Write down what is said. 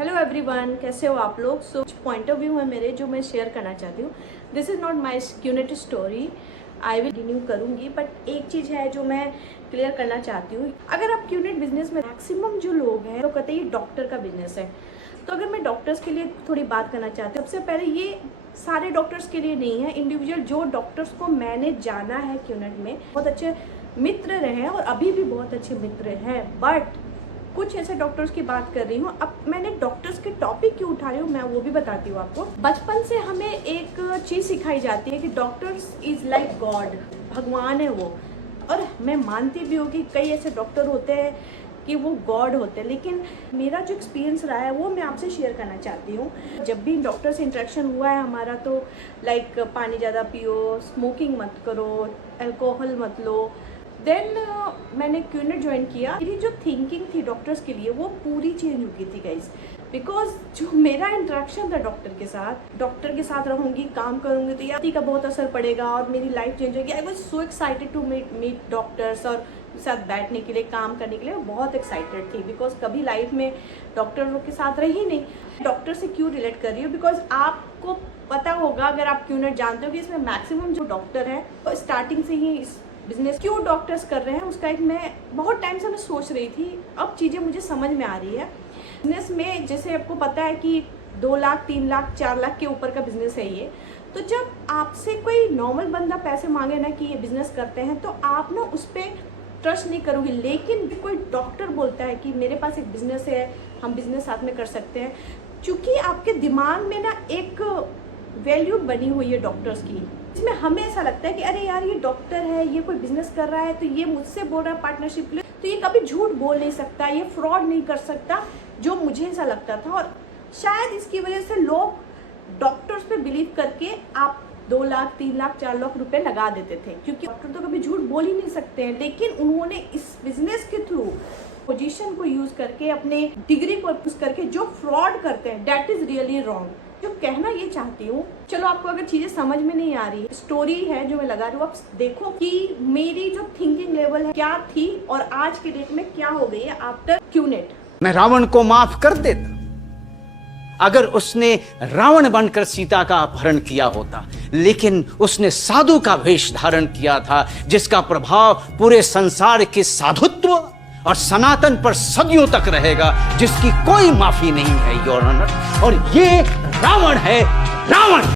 Hello everyone, कैसे हो आप लोग। सो पॉइंट ऑफ व्यू है मेरे जो मैं शेयर करना चाहती हूँ। This is not my QNet story, I will continue करूँगी, बट एक चीज़ है जो मैं क्लियर करना चाहती हूँ। अगर आप क्यूनेट बिजनेस में मैक्सिमम जो लोग हैं तो कहते हैं ये डॉक्टर का बिजनेस है। तो अगर मैं डॉक्टर्स के लिए थोड़ी बात करना चाहती हूँ, सबसे पहले ये सारे डॉक्टर्स के लिए नहीं है। इंडिविजुअल जो डॉक्टर्स को मैंने जाना है क्यूनेट में, बहुत अच्छे मित्र रहे और अभी भी बहुत अच्छे मित्र हैं, बट कुछ ऐसे डॉक्टर्स की बात कर रही हूँ। अब मैंने डॉक्टर्स के टॉपिक क्यों उठा रही हूँ मैं वो भी बताती हूँ आपको। बचपन से हमें एक चीज़ सिखाई जाती है कि डॉक्टर्स इज लाइक गॉड, भगवान है वो। और मैं मानती भी हूँ कि कई ऐसे डॉक्टर होते हैं कि वो गॉड होते हैं, लेकिन मेरा जो एक्सपीरियंस रहा है वो मैं आपसे शेयर करना चाहती हूँ। जब भी डॉक्टर से इंटरेक्शन हुआ है हमारा, तो लाइक पानी ज़्यादा पियो, स्मोकिंग मत करो, अल्कोहल मत लो। देन मैंने क्यूनेट ज्वाइन किया। मेरी जो थिंकिंग थी डॉक्टर्स के लिए वो पूरी चेंज हो गई थी गाइस, बिकॉज जो मेरा इंटरेक्शन था डॉक्टर के साथ रहूँगी, काम करूँगी तो यार का बहुत असर पड़ेगा और मेरी लाइफ चेंज होगी। I was so excited to meet doctors और साथ बैठने के लिए, काम करने के लिए बहुत एक्साइटेड थी, बिकॉज कभी लाइफ में डॉक्टरों के साथ रही नहीं। डॉक्टर से क्यों रिलेट कर रही हूँ, बिकॉज आपको पता होगा, अगर आप क्यूनेट जानते हो कि इसमें मैक्सिमम जो डॉक्टर है तो स्टार्टिंग से ही इस बिजनेस क्यों डॉक्टर्स कर रहे हैं उसका एक मैं बहुत टाइम से मैं सोच रही थी। अब चीज़ें मुझे समझ में आ रही है। बिजनेस में जैसे आपको पता है कि 2 लाख 3 लाख 4 लाख के ऊपर का बिजनेस है ये। तो जब आपसे कोई नॉर्मल बंदा पैसे मांगे ना कि ये बिजनेस करते हैं, तो आप ना उस पर ट्रस्ट नहीं करोगे। लेकिन कोई डॉक्टर बोलता है कि मेरे पास एक बिजनेस है, हम बिजनेस साथ में कर सकते हैं, क्योंकि आपके दिमाग में ना एक वैल्यू बनी हुई है डॉक्टर्स की, इसमें हमें ऐसा लगता है कि अरे यार ये डॉक्टर है, ये कोई बिजनेस कर रहा है, तो ये मुझसे बोल रहा है पार्टनरशिप के लिए, तो ये कभी झूठ बोल नहीं सकता, ये फ्रॉड नहीं कर सकता, जो मुझे ऐसा लगता था। और शायद इसकी वजह से लोग डॉक्टर्स पे बिलीव करके आप 2 लाख 3 लाख 4 लाख रुपए लगा देते थे, क्योंकि डॉक्टर तो कभी झूठ बोल ही नहीं सकते हैं। लेकिन उन्होंने इस बिजनेस के थ्रू पोजीशन को यूज करके, अपने डिग्री को यूज करके जो फ्रॉड करते हैं, दैट इज रियली रॉन्ग। जो कहना ये चाहती हूँ, चलो आपको अगर चीजें समझ में नहीं आ रही, स्टोरी है जो मैं लगा रही हूँ, आप देखो कि मेरी जो थिंकिंग लेवल है क्या थी और आज के डेट में क्या हो गई है आफ्टर क्यूनेट। मैं रावण को माफ कर देता अगर उसने रावण बनकर सीता का अपहरण किया होता, लेकिन उसने साधु का वेश धारण किया था, जिसका प्रभाव पूरे संसार के साधुत्व और सनातन पर सदियों तक रहेगा, जिसकी कोई माफी नहीं है योर ऑनर। और ये रावण है, रावण।